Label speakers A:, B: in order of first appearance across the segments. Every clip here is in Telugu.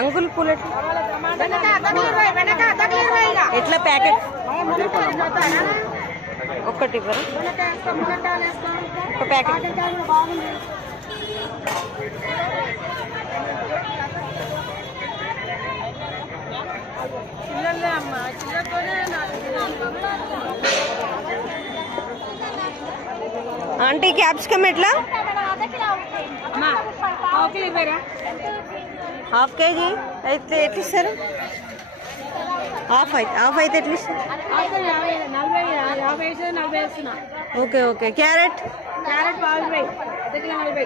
A: అంకుల్ పులెట్ ఎట్లా ప్యాకెట్ ఒక్కటి ఇవ్వరా ఒక ప్యాకెట్ ఆంటీ క్యాప్సికమ్ ఎట్లా హాఫ్ కేజీ అయితే ఎట్లా ఇస్తారు హాఫ్ అయితే హాఫ్ అయితే ఎట్లా ఇస్తారు
B: నలభై యాభై వేసి నలభై వేస్తున్నా
A: ఓకే ఓకే క్యారెట్
B: క్యారెట్ నలభై అర్ధ కిలో నలభై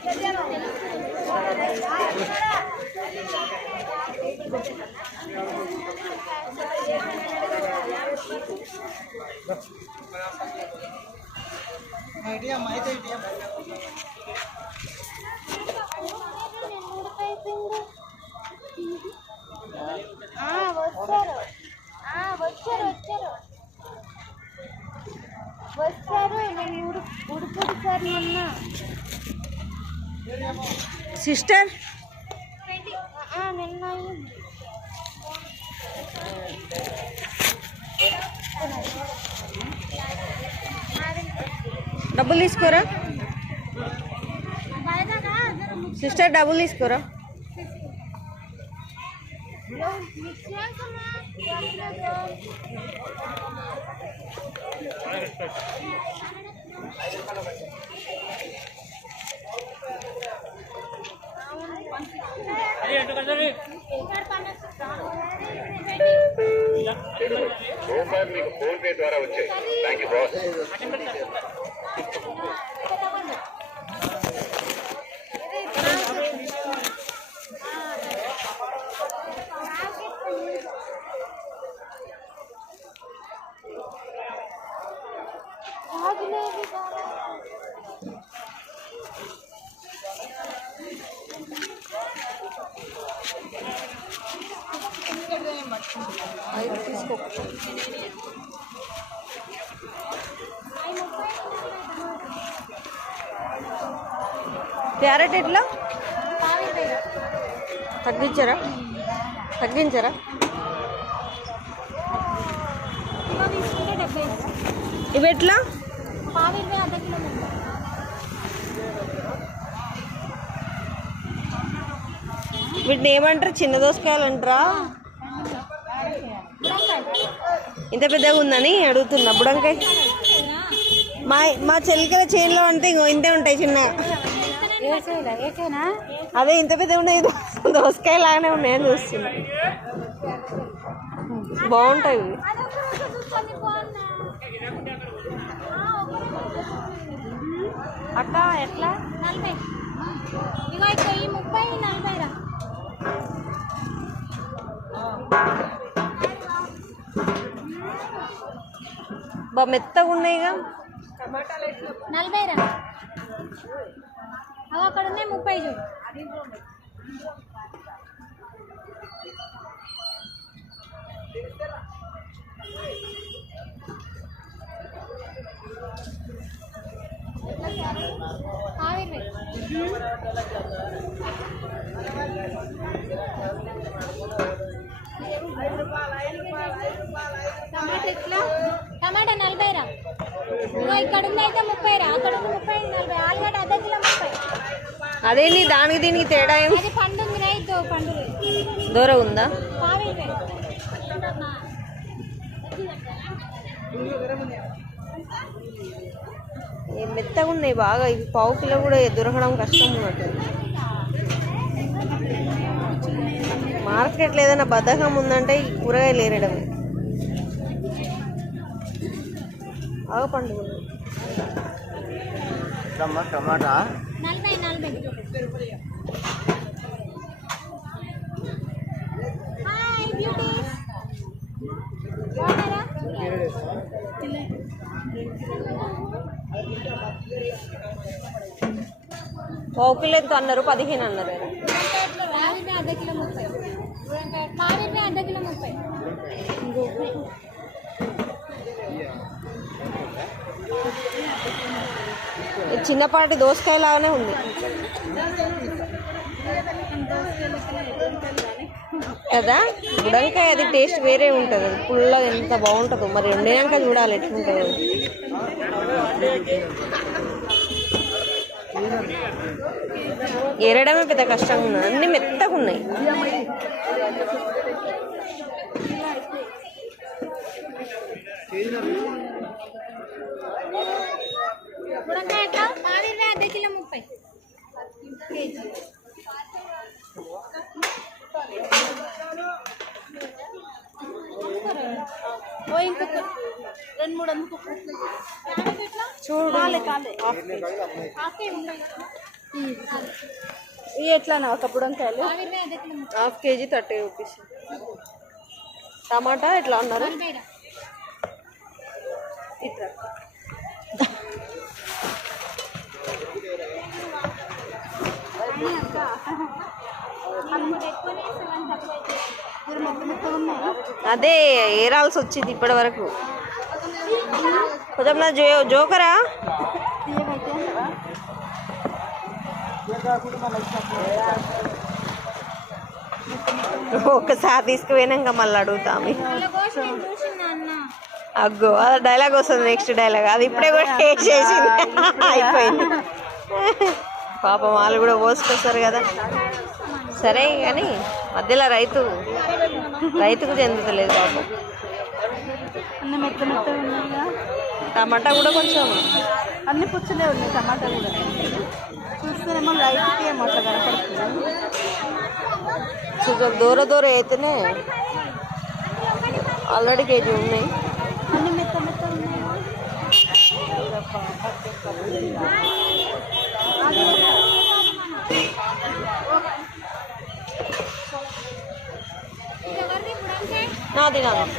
C: వచ్చారు
A: సిస్టర్
C: ఆ, నిన్న అయింది.
A: డబ్బులు తీసుకోరా
C: బయటగా జర
A: సిస్టర్ డబ్బులు తీసుకోరా
C: మిక్స్ చేస్తున్నా. చేస్తలేదు.
D: రూపాయలు మీకు ఫోన్ పే ద్వారా వచ్చాయి థ్యాంక్ యూ బాస్
C: రాజులేవి కావాలి.
A: ఐదు తీసుకో. క్యారెట్ ఎట్లా? తగ్గించారా? తగ్గించారా? ఇవి ఎట్లా? వీటిని ఏమంటారు? చిన్న దోసకాయలు అంటారా ఇంత పెద్దగా ఉందని అడుగుతున్నా. బుడంకాయ. మా మా చెలికల చేనులో అంటే ఇంకో ఇంతే ఉంటాయి చిన్నగా అదే ఇంత పెద్ద ఉన్నాయి దోసకాయ లాగానే ఉన్నాయని చూస్తున్నా. బాగుంటాయి అక్క ఎట్లా? మెత్తగా ఉన్నాయిగా
C: నలభై రా. అవి అక్కడ ఉన్నాయి ముప్పై చూడు. పావు ఇరవై టమాటా టమాటా నలభై రా ఇక్కడ ఉంది అయితే ముప్పై రా అక్కడ ఉంది ముప్పై నలభై. ఆలుగడ్డ అర్ధ కిలో ముప్పై.
A: అదేంటి దానికి దీనికి తేడా ఏం?
C: అది పండు ఉంది పండు
A: దూరం ఉందా? మెత్తగా ఉన్నాయి బాగా. ఇవి పావు కిలో కూడా దొరకడం కష్టం ఉన్నట్టు. మార్కెట్లో ఏదైనా బద్ధకం ఉందంటే ఈ కూరగాయలు ఏరడమే పండుగ
E: టమాటా?
C: నలభై నలభై.
A: పావు కిలో ఎంత అన్నారు? పదిహేను అన్నారు
C: అర్ధ కిలో ముప్పై. అర్ధ కిలో ముప్పై.
A: చిన్నపాటి దోసకాయ లాగానే ఉంది. కదా? బుడంకాయ అది టేస్ట్ వేరే ఉంటుంది. అది పుల్లగా ఎంత బాగుంటుందో. మరి వండినాక చూడాలి ఎట్లుంటుందో. ఏరడమే పెద్ద కష్టంగా ఉన్నది. అన్ని మెత్తగా ఉన్నాయి
C: బుడంకాయ ఎట్లా మామిడి అర్ధ కిలో ముప్పై కేజీ ఓ ఇంకొక రెండు మూడు అందుకు
A: చూడు.
B: ఇవి ఎట్లానా ఒక
C: ముప్పై
A: హాఫ్ కేజీ థర్టీ రూపీస్. టమాటా ఎట్లా అన్నారు
C: నలభై రా.
A: ఇట్లా. అదే ఏరాల్సి వచ్చింది ఇప్పటి వరకు. కొంచెం జో జోకరా ఒకసారి తీసుకుపోయినాక మళ్ళీ అడుగుతాము. అగ్గో అది డైలాగ్ వస్తుంది నెక్స్ట్ డైలాగ్ అది ఇప్పుడే కూడా టేస్ట్ చేసింది. అయిపోయింది. పాపం వాళ్ళు కూడా పోసుకొస్తారు కదా. సరే కానీ మధ్యలో రైతు రైతుకు చెందుతలేదు పాపం.
B: అన్ని మెత్త మెత్త ఉన్నాయిగా
A: టమాటా కూడా కొంచెం.
B: అన్ని పుచ్చులే ఉన్నాయి టమాటా కూడా. చూస్తేనేమో రైతుకి ఏమో అట్లా కనపడుతుంది.
A: కొంచెం దూర దూర అయితేనే ఆల్రెడీ కేజీ ఉన్నాయి.
B: అన్ని మెత్త మెత్త ఉన్నాయి.
A: నాది నాది.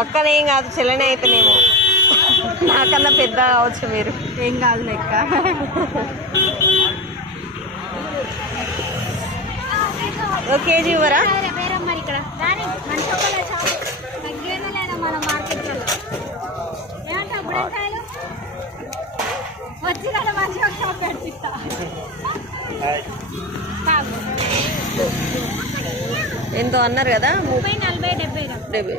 A: అక్కనేం కాదు చెల్లెనే అయితేనేమో. నాకన్నా పెద్ద కావచ్చు మీరు.
B: ఏం కాదు లెక్క.
A: ఒక కేజీ ఇవ్వరా?
C: వేరే వేరే మరి ఇక్కడ. వచ్చి కదా షాప్ పెట్టిస్తా.
A: ఎంతో అన్నారు కదా
C: ముప్పై నలభై డెబ్బై
A: డెబ్బై.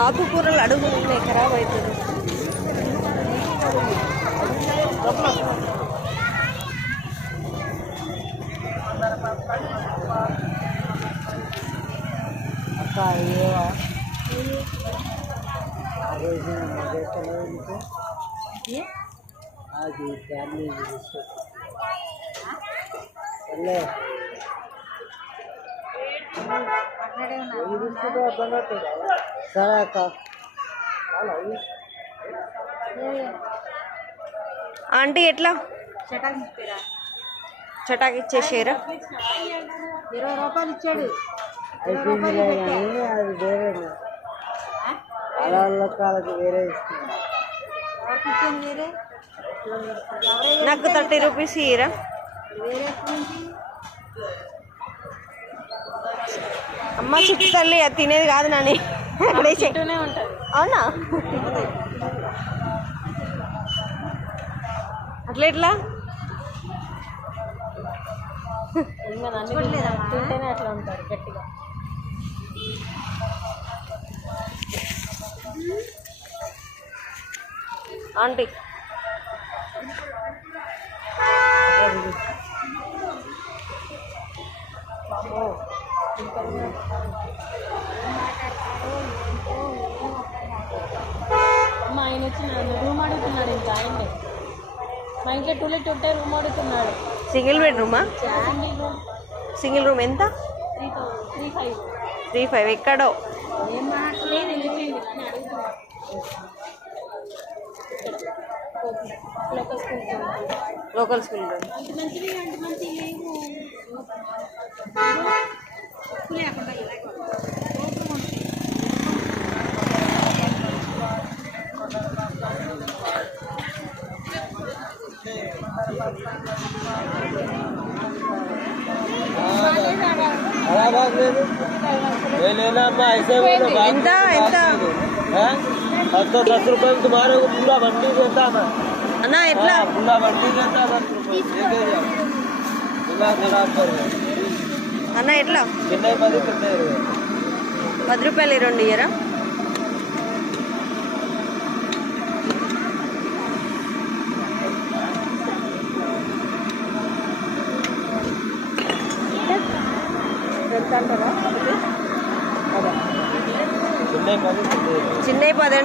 A: ఆకుకూరలు అడుగు ఉన్నాయి ఖరాబ్ అవుతుంది.
E: అక్క ఏవా? అది ఫ్యామిలీ సర్లే సరే అక్క.
A: ఆంటీ ఎట్లా? చటాకి ఇచ్చేసారా?
B: ఇరవై రూపాయలు ఇచ్చాడు.
E: అది వేరే వాళ్ళకి వేరే?
B: వేరే
A: నాకు థర్టీ రూపీస్ ఇయ్యరా?
B: వేరే
A: అమ్మ చిట్టి తల్లి అది తినేది కాదు నాని.
B: ఉంటుంది.
A: అవునా? అట్లా ఎట్లా?
B: తింటేనే అట్లా ఉంటారు గట్టిగా.
A: ఆంటీ
B: మా ఆయన వచ్చినాడు రూమ్ అడుగుతున్నాడు ఇంకా ఆయనే ఇంట్లో టూలెట్ ఉంటే రూమ్ అడుగుతున్నాడు.
A: Single బెడ్రూమా?
B: Single room.
A: Single room ఎంత?
B: Three five
A: three five. ఎక్కడో?
B: లోకల్ స్కూల్ మంచిది
A: ఎంత ఎంత
F: है अब तो दस रुपए में तुम्हारे को पूरा बंडी देता मैं
A: అన్న ఎట్లా
F: हाँ, पूरा बंडी देता दस रुपए लेके जाओ दिमाग खराब कर रहे हो।
A: అన్న ఎట్లా
F: कितने बजे कितने रहे
A: పది రూపాయలు ఈ రెండు ఇయ్యరా পারেন